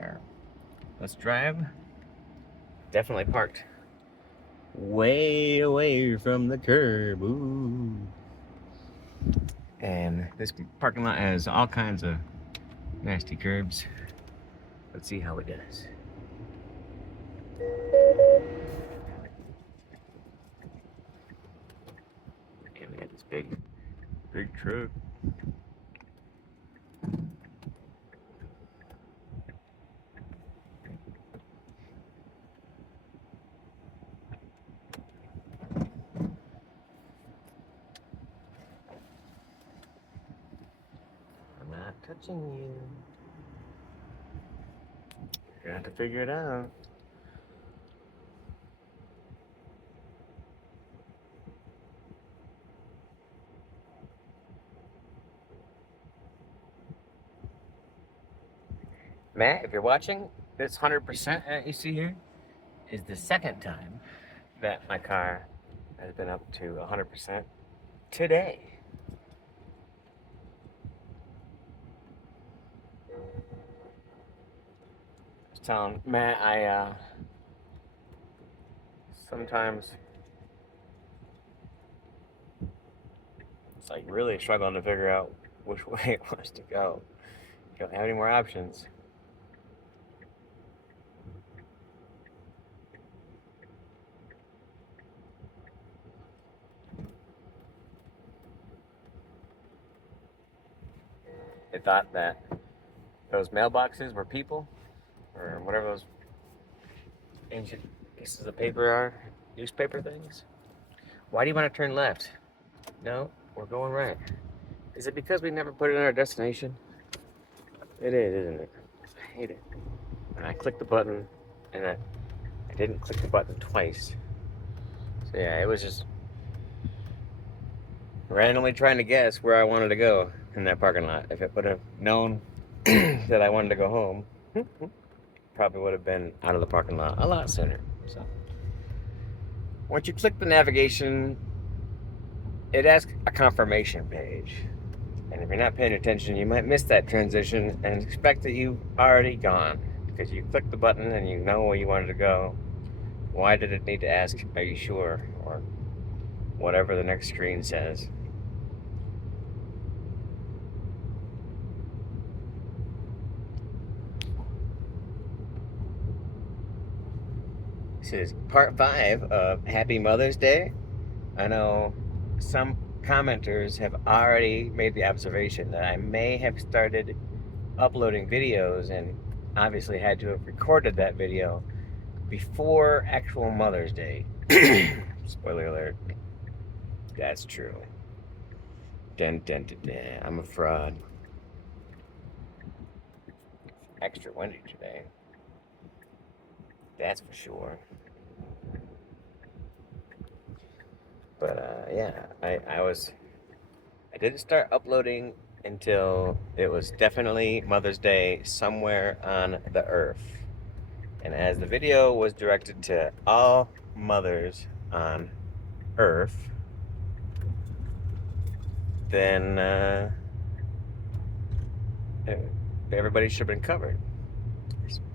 car. Let's drive. Definitely parked way away from the curb. Ooh. And this parking lot has all kinds of nasty curbs. Let's see how it does. And we got this big truck. I'm not touching you. You're gonna have to figure it out. Matt, if you're watching, this 100% that you see here is the second time that my car has been up to 100% today. I was telling Matt, I sometimes it's like really struggling to figure out which way it wants to go. You don't have any more options. They thought that those mailboxes were people, or whatever those ancient pieces of paper are, newspaper things. Why do you want to turn left? No, we're going right. Is it because we never put it in our destination? It is, isn't it? I hate it. And I clicked the button, and I didn't click the button twice. So yeah, it was just randomly trying to guess where I wanted to go in that parking lot. If it would have known that I wanted to go home, probably would have been out of the parking lot a lot sooner. So once you click the navigation, it asks a confirmation page. And if you're not paying attention, you might miss that transition and expect that you've already gone because you clicked the button and you know where you wanted to go. Why did it need to ask, are you sure? Or whatever the next screen says. This is part 5 of Happy Mother's Day. I know some commenters have already made the observation that I may have started uploading videos and obviously had to have recorded that video before actual Mother's Day. Spoiler alert. That's true. Dun, dun, dun, dun. I'm a fraud. Extra windy today. That's for sure. But yeah, I didn't start uploading until it was definitely Mother's Day somewhere on the earth. And as the video was directed to all mothers on earth, then everybody should have been covered.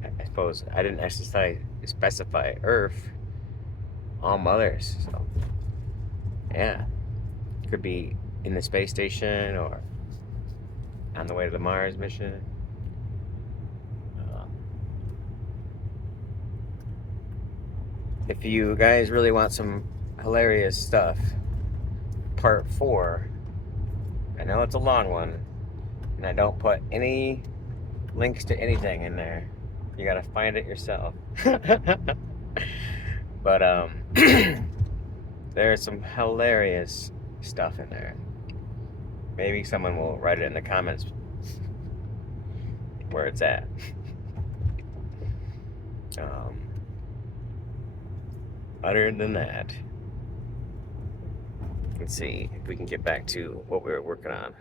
I suppose I didn't actually specify earth, all mothers. So yeah, could be in the space station or on the way to the Mars mission. If you guys really want some hilarious stuff, part 4, I know it's a long one, and I don't put any links to anything in there. You gotta find it yourself. But there's some hilarious stuff in there. Maybe someone will write it in the comments where it's at. Other than that, let's see if we can get back to what we were working on.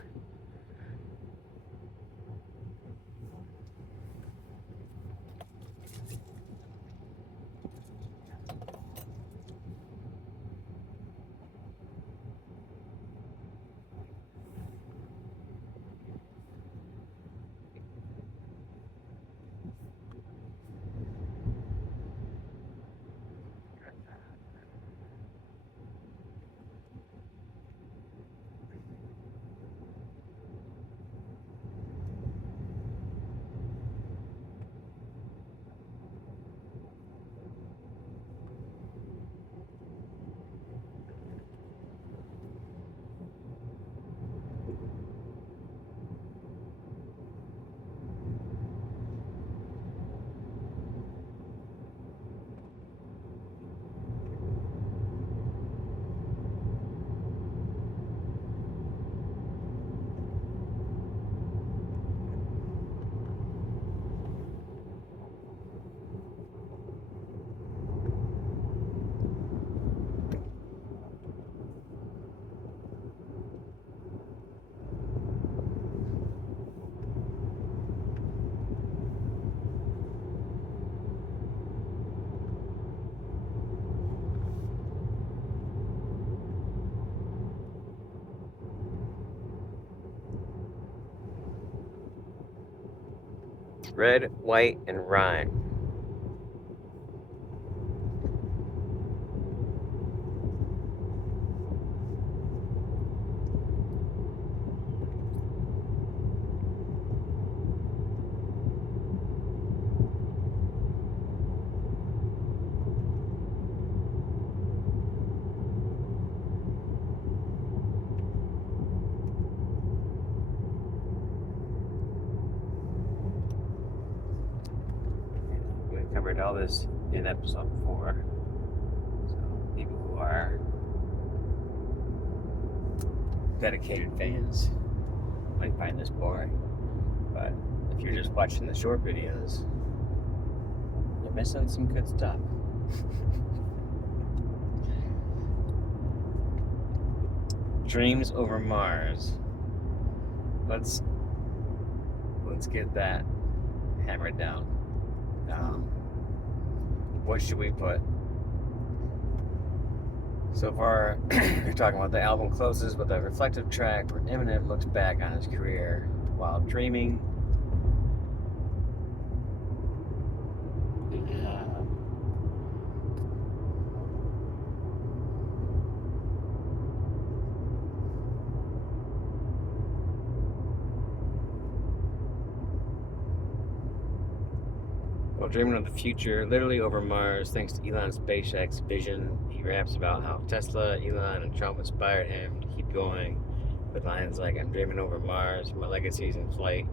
Red, white, and rhyme. We covered all this in episode 4. So people who are dedicated fans might find this boring. But if you're just watching the short videos, you're missing some good stuff. Dreams over Mars. Let's get that hammered down. What should we put? So far, you're talking about the album closes with a reflective track where Eminem looks back on his career while dreaming. While dreaming of the future, literally over Mars, thanks to Elon's SpaceX vision, he raps about how Tesla, Elon, and Trump inspired him to keep going with lines like, "I'm dreaming over Mars, my legacy's in flight.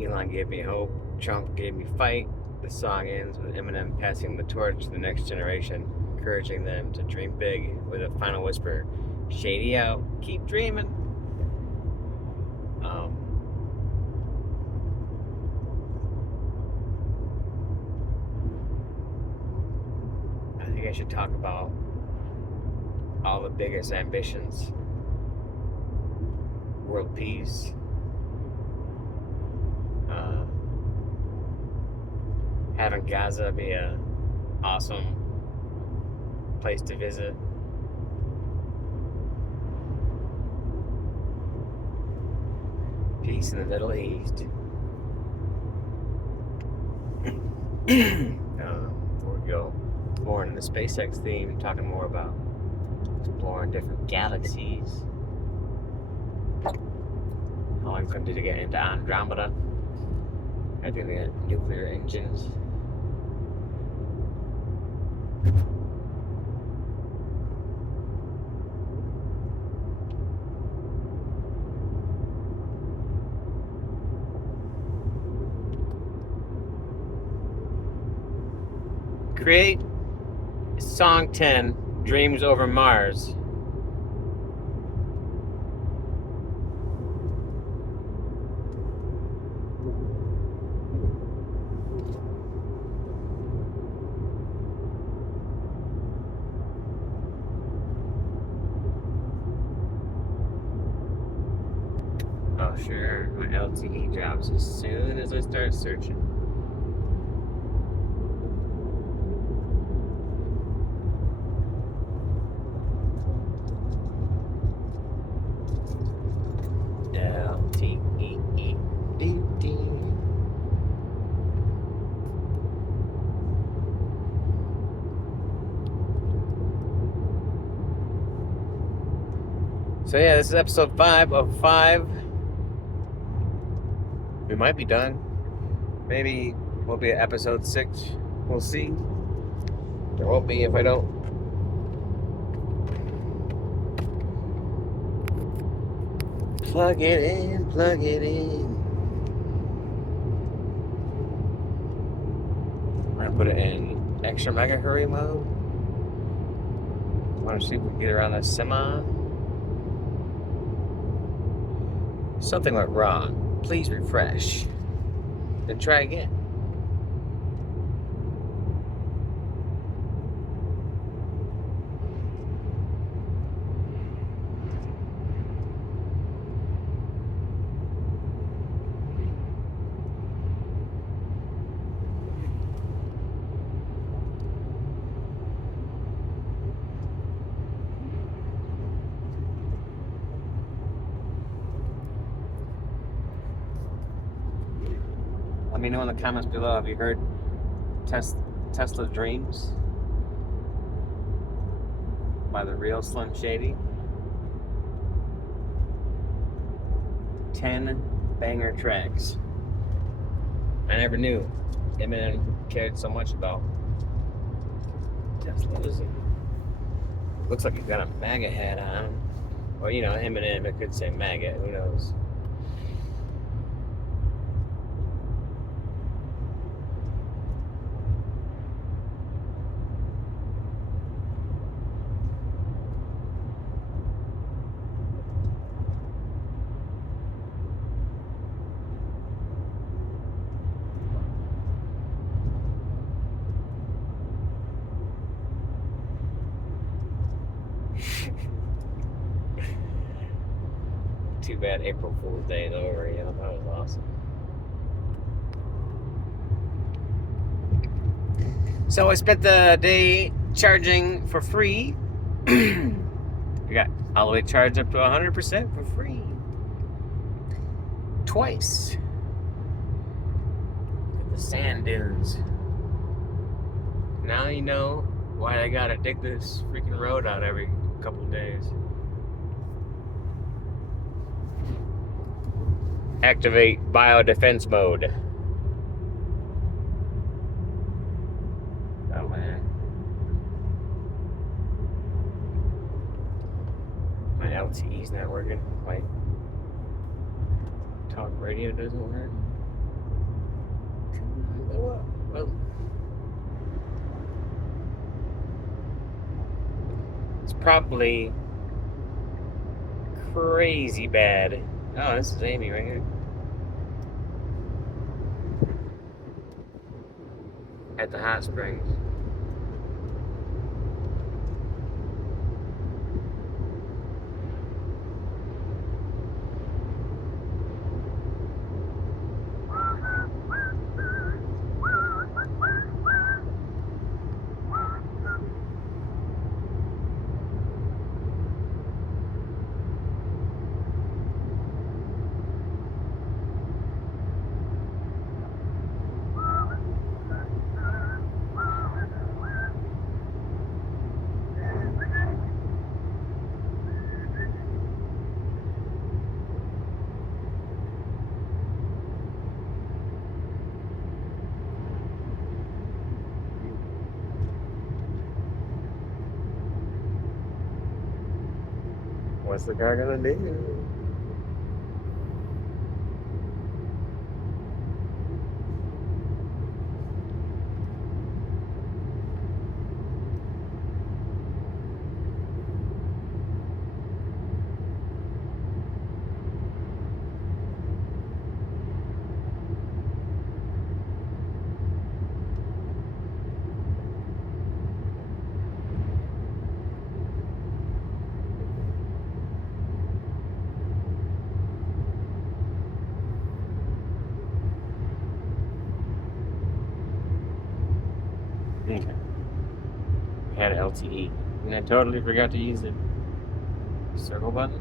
Elon gave me hope, Trump gave me fight." The song ends with Eminem passing the torch to the next generation, encouraging them to dream big with a final whisper, "Shady out, keep dreaming." I think I should talk about all the biggest ambitions. World peace, having Gaza be a awesome place to visit, peace in the Middle East. Before we go more into the SpaceX theme, talking more about exploring different galaxies. How long it's going to do to get into Andromeda. I think they got nuclear engines. Create song 10, Dreams Over Mars. Oh sure, my LTE drops as soon as I start searching. LTE. So yeah, this is episode 5 of 5. We might be done. Maybe we'll be at episode 6. We'll see. There won't be if I don't. Plug it in, plug it in. I'm gonna put it in extra mega hurry mode. Want to see if we can get around this semi. Something went wrong. Please refresh. Then try again. Let me know in the comments below. Have you heard Tesla Dreams by the real Slim Shady? 10 banger tracks. I never knew Eminem cared so much about Teslas. Looks like he's got a MAGA hat on. Or, you know, Eminem, it could say MAGA, who knows? Too bad April Fool's Day is over, you know, that was awesome. So I spent the day charging for free. We got all the way charged up to 100% for free. Twice. The sand dunes. Now you know why I gotta dig this freaking road out every couple of days. Activate biodefense mode. Oh man. My LTE's not working quite. Talk radio doesn't work. Well, it's probably crazy bad. Oh, this is Amy right here. At the hot springs. What's the car gonna do? Okay. I had LTE, and I totally forgot to use the circle button.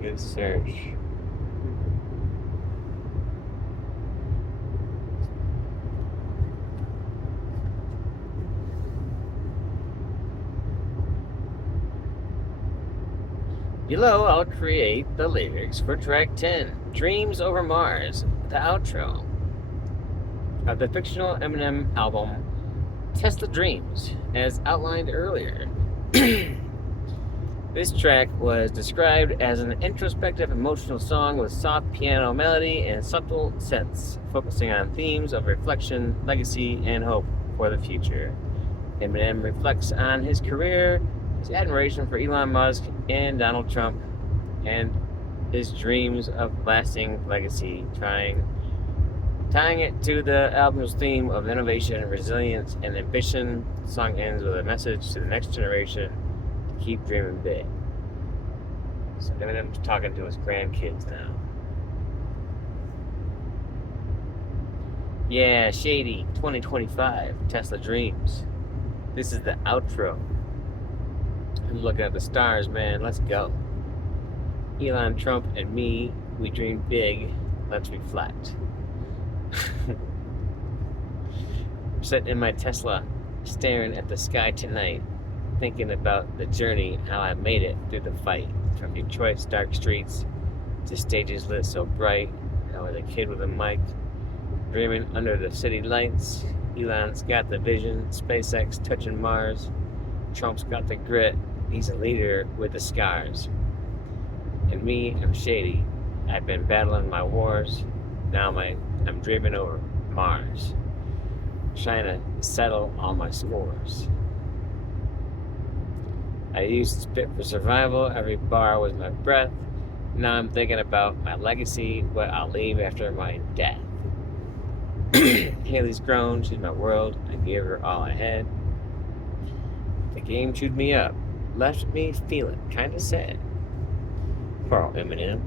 Good search. Below, I'll create the lyrics for track 10, Dreams Over Mars, the outro of the fictional Eminem album, Tesla Dreams, as outlined earlier. This track was described as an introspective emotional song with soft piano melody and subtle synths, focusing on themes of reflection, legacy, and hope for the future. Eminem reflects on his career, his admiration for Elon Musk and Donald Trump, and his dreams of lasting legacy, tying it to the album's theme of innovation, resilience, and ambition. The song ends with a message to the next generation to keep dreaming big. So Eminem's talking to his grandkids now. Yeah, Shady 2025, Tesla Dreams. This is the outro. I'm looking at the stars, man. Let's go. Elon, Trump, and me, we dream big. Let's reflect. I'm sitting in my Tesla, staring at the sky tonight, thinking about the journey, how I made it through the fight. From Detroit's dark streets to stages lit so bright. I was a kid with a mic, dreaming under the city lights. Elon's got the vision, SpaceX touching Mars. Trump's got the grit, he's a leader with the scars. And me, I'm shady. I've been battling my wars. Now I'm dreaming over Mars, trying to settle all my scores. I used to spit for survival, every bar was my breath. Now I'm thinking about my legacy, what I'll leave after my death. Haley's grown, she's my world, I gave her all I had. The game chewed me up, left me feeling kinda sad. Poor old Eminem.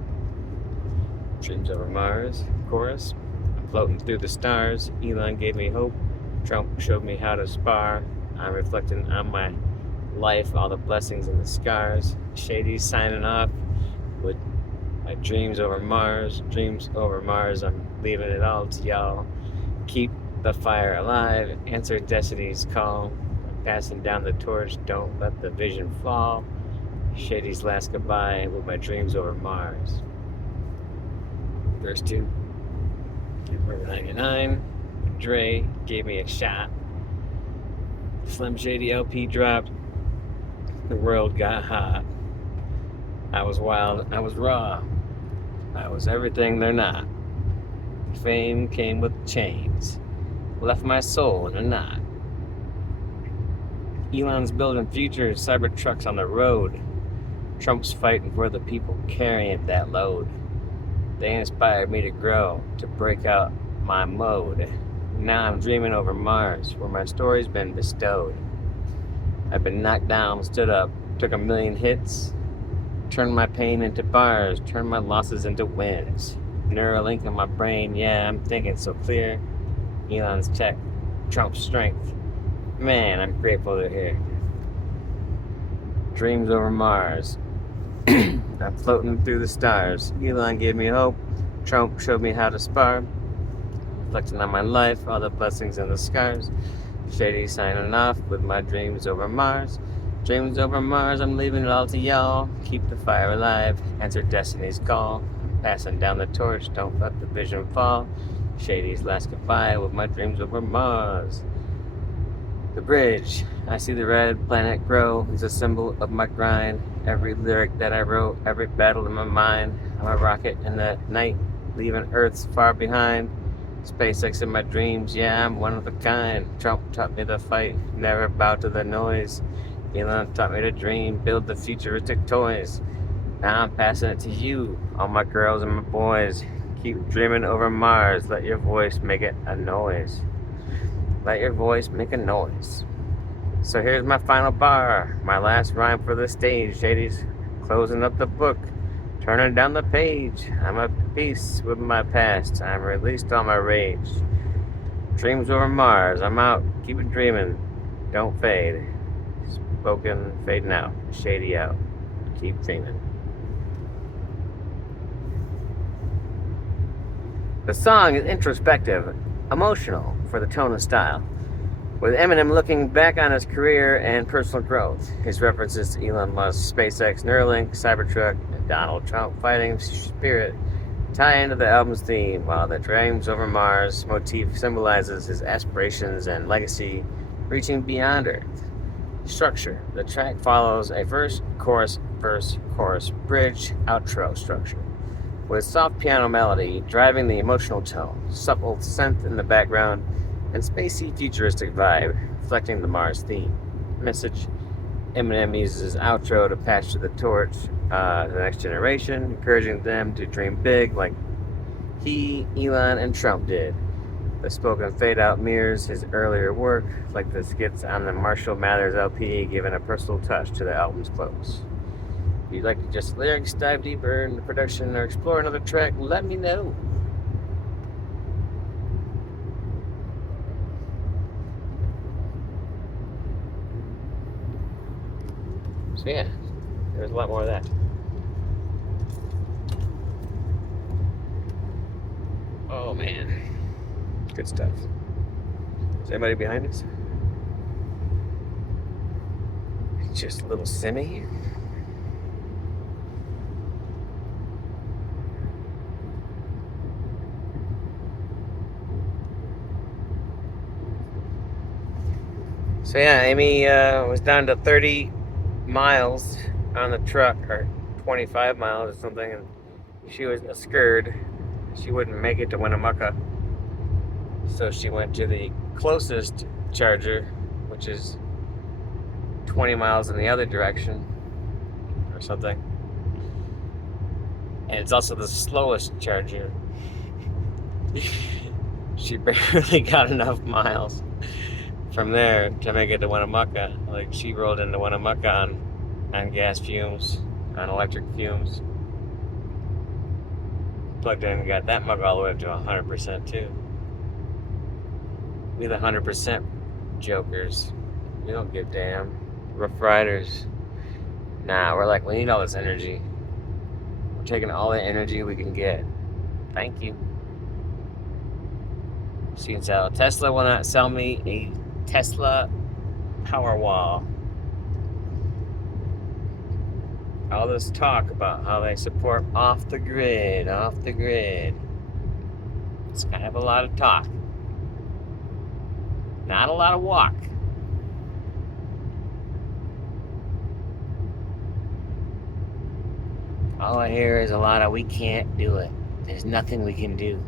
Dreams over Mars, chorus. I'm floating through the stars, Elon gave me hope, Trump showed me how to spar. I'm reflecting on my life, all the blessings and the scars. Shady's signing off with my dreams over Mars. Dreams over Mars, I'm leaving it all to y'all. Keep the fire alive, answer destiny's call. I'm passing down the torch, don't let the vision fall. Shady's last goodbye with my dreams over Mars. Verse 2. Number 99. Dre gave me a shot. Slim Shady LP dropped. The world got hot. I was wild, I was raw. I was everything they're not. Fame came with chains. Left my soul in a knot. Elon's building future cyber trucks on the road. Trump's fighting for the people carrying that load. They inspired me to grow, to break out my mode. Now I'm dreaming over Mars, where my story's been bestowed. I've been knocked down, stood up, took 1,000,000 hits, turned my pain into bars, turned my losses into wins. Neuralink in my brain, yeah, I'm thinking so clear. Elon's tech, Trump's strength. Man, I'm grateful they're here. Dreams over Mars. I'm floating through the stars. Elon gave me hope. Trump showed me how to spar. Reflecting on my life, all the blessings and the scars. Shady signing off with my dreams over Mars. Dreams over Mars, I'm leaving it all to y'all. Keep the fire alive, answer destiny's call. Passing down the torch, don't let the vision fall. Shady's last goodbye with my dreams over Mars. The bridge, I see the red planet grow, is a symbol of my grind. Every lyric that I wrote, every battle in my mind. I'm a rocket in the night, leaving Earth's far behind. SpaceX in my dreams, yeah, I'm one of a kind. Trump taught me to fight, never bow to the noise. Elon taught me to dream, build the futuristic toys. Now I'm passing it to you, all my girls and my boys. Keep dreaming over Mars, let your voice make it a noise. Let your voice make a noise. So here's my final bar, my last rhyme for the stage. Shady's closing up the book, turning down the page. I'm at peace with my past, I'm released all my rage. Dreams over Mars, I'm out, keep it dreaming, don't fade. Spoken, fading out, Shady out, keep dreaming. The song is introspective, emotional for the tone and style, with Eminem looking back on his career and personal growth. His references to Elon Musk, SpaceX, Neuralink, Cybertruck, and Donald Trump fighting spirit tie into the album's theme, while the Dreams Over Mars motif symbolizes his aspirations and legacy reaching beyond Earth. Structure. The track follows a verse, chorus, bridge, outro structure, with soft piano melody driving the emotional tone, supple synth in the background, and spacey futuristic vibe reflecting the Mars theme. Message. Eminem uses his outro to pass to the torch the next generation, encouraging them to dream big like he, Elon, and Trump did. The spoken fade-out mirrors his earlier work, like the skits on the Marshall Mathers LP, giving a personal touch to the album's close. If you'd like to just lyrics, dive deeper into production, or explore another track, let me know. So yeah, there's a lot more of that. Oh man, good stuff. Is anybody behind us? Just a little semi. So yeah, Amy was down to 30 miles on the truck, or 25 miles or something, and she was scared she wouldn't make it to Winnemucca. So she went to the closest charger, which is 20 miles in the other direction or something. And it's also the slowest charger. She barely got enough miles from there to make it to Winnemucca. Like, she rolled into Winnemucca on gas fumes, on electric fumes. Plugged in and got that mug all the way up to 100% too. We the 100% jokers. We don't give a damn. Rough Riders. Nah, we're like, we need all this energy. We're taking all the energy we can get. Thank you. She can sell. Tesla will not sell me a Tesla Powerwall. All this talk about how they support off the grid. It's kind of a lot of talk. Not a lot of walk. All I hear is a lot of, we can't do it. There's nothing we can do.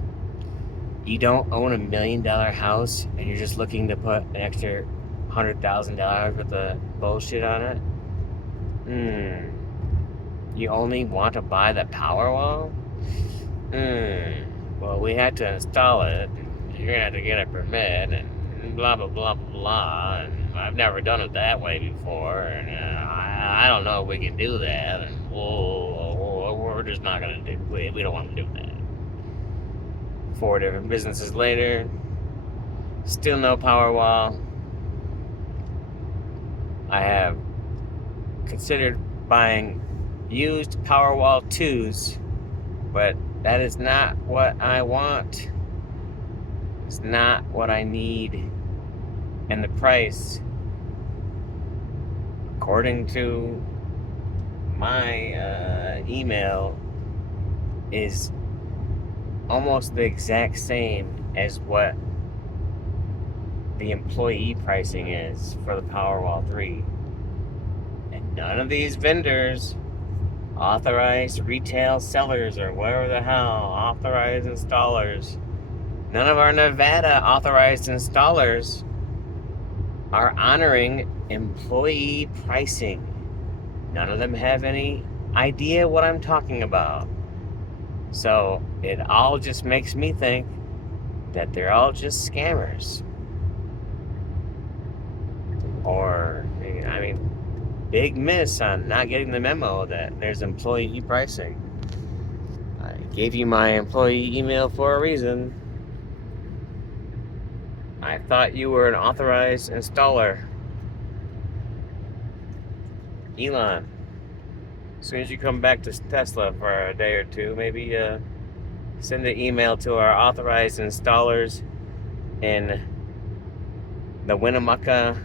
You don't own $1 million house and you're just looking to put an extra $100,000 worth of bullshit on it? You only want to buy the Powerwall? Well, we had to install it. You're going to have to get a permit and blah, blah, blah, blah. And I've never done it that way before. And I don't know if we can do that. And we're just not going to do it. We don't want to do that. 4 different businesses later, still no Powerwall. I have considered buying used Powerwall 2s, but that is not what I want. It's not what I need. And the price, according to my email, is almost the exact same as what the employee pricing is for the Powerwall 3. And none of these vendors, authorized retail sellers or whatever the hell, authorized installers, none of our Nevada authorized installers are honoring employee pricing. None of them have any idea what I'm talking about. So it all just makes me think that they're all just scammers. Or, I mean, big miss on not getting the memo that there's employee pricing. I gave you my employee email for a reason. I thought you were an authorized installer. Elon, as soon as you come back to Tesla for a day or two, maybe send an email to our authorized installers in the Winnemucca,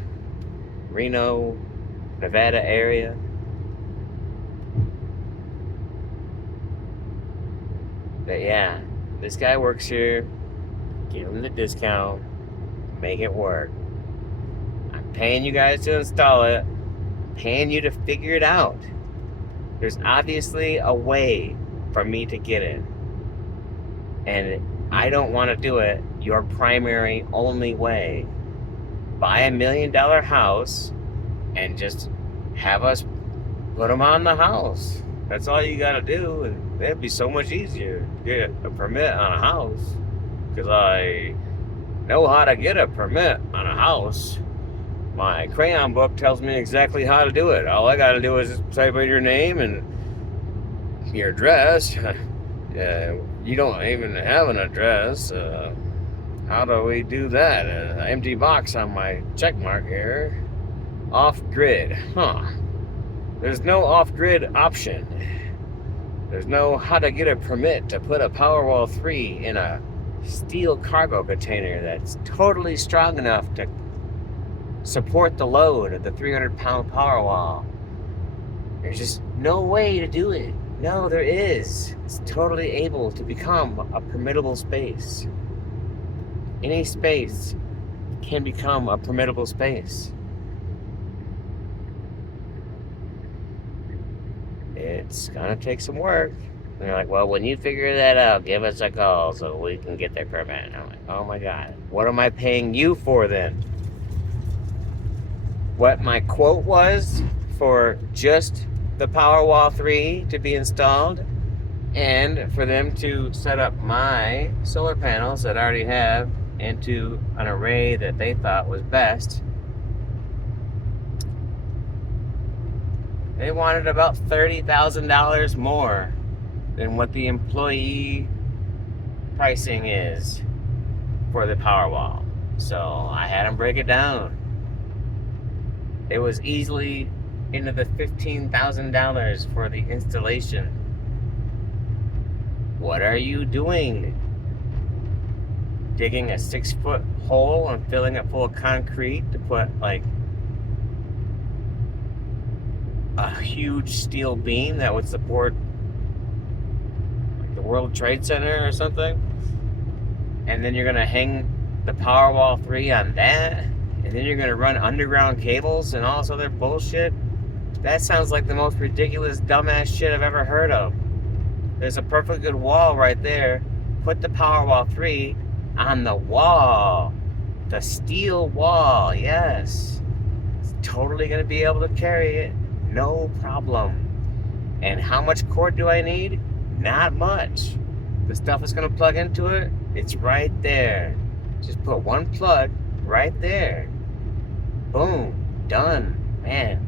Reno, Nevada area. But yeah, this guy works here. Give him the discount. Make it work. I'm paying you guys to install it. I'm paying you to figure it out. There's obviously a way for me to get it. And I don't want to do it your primary only way. Buy $1 million house and just have us put them on the house. That's all you got to do. And it'd be so much easier to get a permit on a house. Because I know how to get a permit on a house. My crayon book tells me exactly how to do it. All I got to do is type in your name and your address. You don't even have an address. How do we do that? An empty box on my check mark here. Off-grid. There's no off-grid option. There's no how to get a permit to put a Powerwall 3 in a steel cargo container that's totally strong enough to support the load of the 300-pound power wall. There's just no way to do it. No, there is. It's totally able to become a permittable space. Any space can become a permittable space. It's gonna take some work. And they're like, well, when you figure that out, give us a call so we can get their permit. And I'm like, oh my God, what am I paying you for then? What my quote was for just the Powerwall 3 to be installed and for them to set up my solar panels that I already have into an array that they thought was best. They wanted about $30,000 more than what the employee pricing is for the Powerwall. So I had them break it down. It was easily into the $15,000 for the installation. What are you doing? Digging a 6-foot hole and filling it full of concrete to put like a huge steel beam that would support like the World Trade Center or something? And then you're gonna hang the Powerwall 3 on that? And then you're gonna run underground cables and all this other bullshit? That sounds like the most ridiculous, dumbass shit I've ever heard of. There's a perfectly good wall right there. Put the Powerwall 3 on the wall. The steel wall, yes. It's totally gonna be able to carry it. No problem. And how much cord do I need? Not much. The stuff that's gonna plug into it, it's right there. Just put one plug right there. Boom, done, man.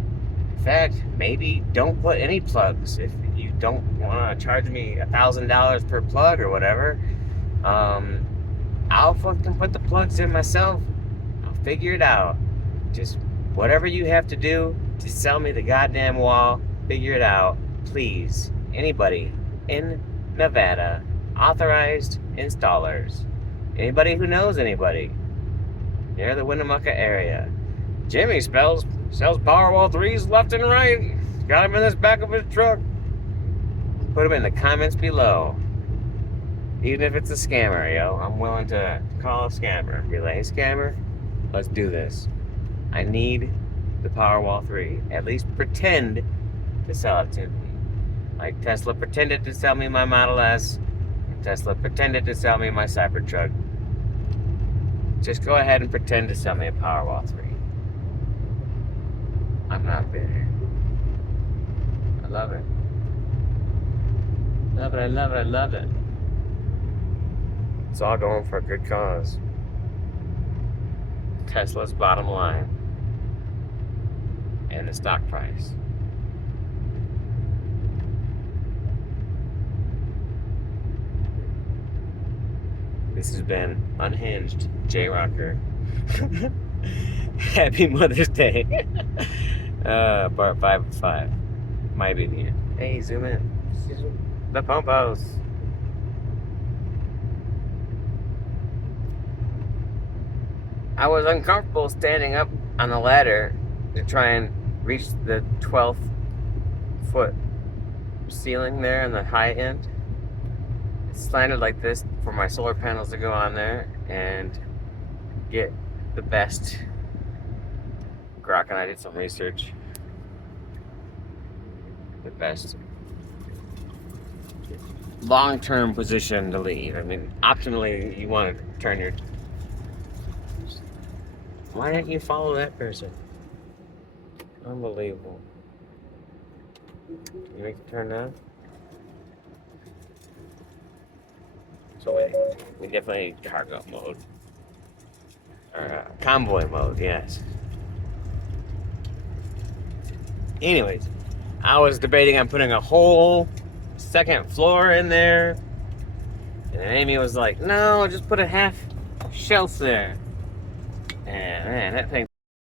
In fact, maybe don't put any plugs if you don't want to charge me $1,000 per plug or whatever. I'll fucking put the plugs in myself. I'll figure it out. Just whatever you have to do to sell me the goddamn wall, figure it out, please. Anybody in Nevada, authorized installers, anybody who knows anybody near the Winnemucca area. Jimmy sells Powerwall 3s left and right. Got him in this back of his truck. Put them in the comments below. Even if it's a scammer, yo, I'm willing to call a scammer. Be like, hey, scammer, let's do this. I need the Powerwall 3. At least pretend to sell it to me. Like Tesla pretended to sell me my Model S. Tesla pretended to sell me my Cybertruck. Just go ahead and pretend to sell me a Powerwall 3. I'm not bitter. I love it. Love it, I love it, I love it. It's all going for a good cause. Tesla's bottom line. And the stock price. This has been Unhinged J-Rocker. Happy Mother's Day. Part 5 of 5. Might be here. Hey, zoom in. The pump house. I was uncomfortable standing up on the ladder to try and reach the 12th foot ceiling there on the high end. It's slanted like this for my solar panels to go on there and get the best. Grok and I did some research. The best long-term position to leave. I mean, optimally, you want to turn your... Why didn't you follow that person? Unbelievable. You make the turn now? So we definitely need cargo mode. Or convoy mode, yes. Anyways, I was debating on putting a whole second floor in there. And Amy was like, no, just put a half shelf there. And man, that thing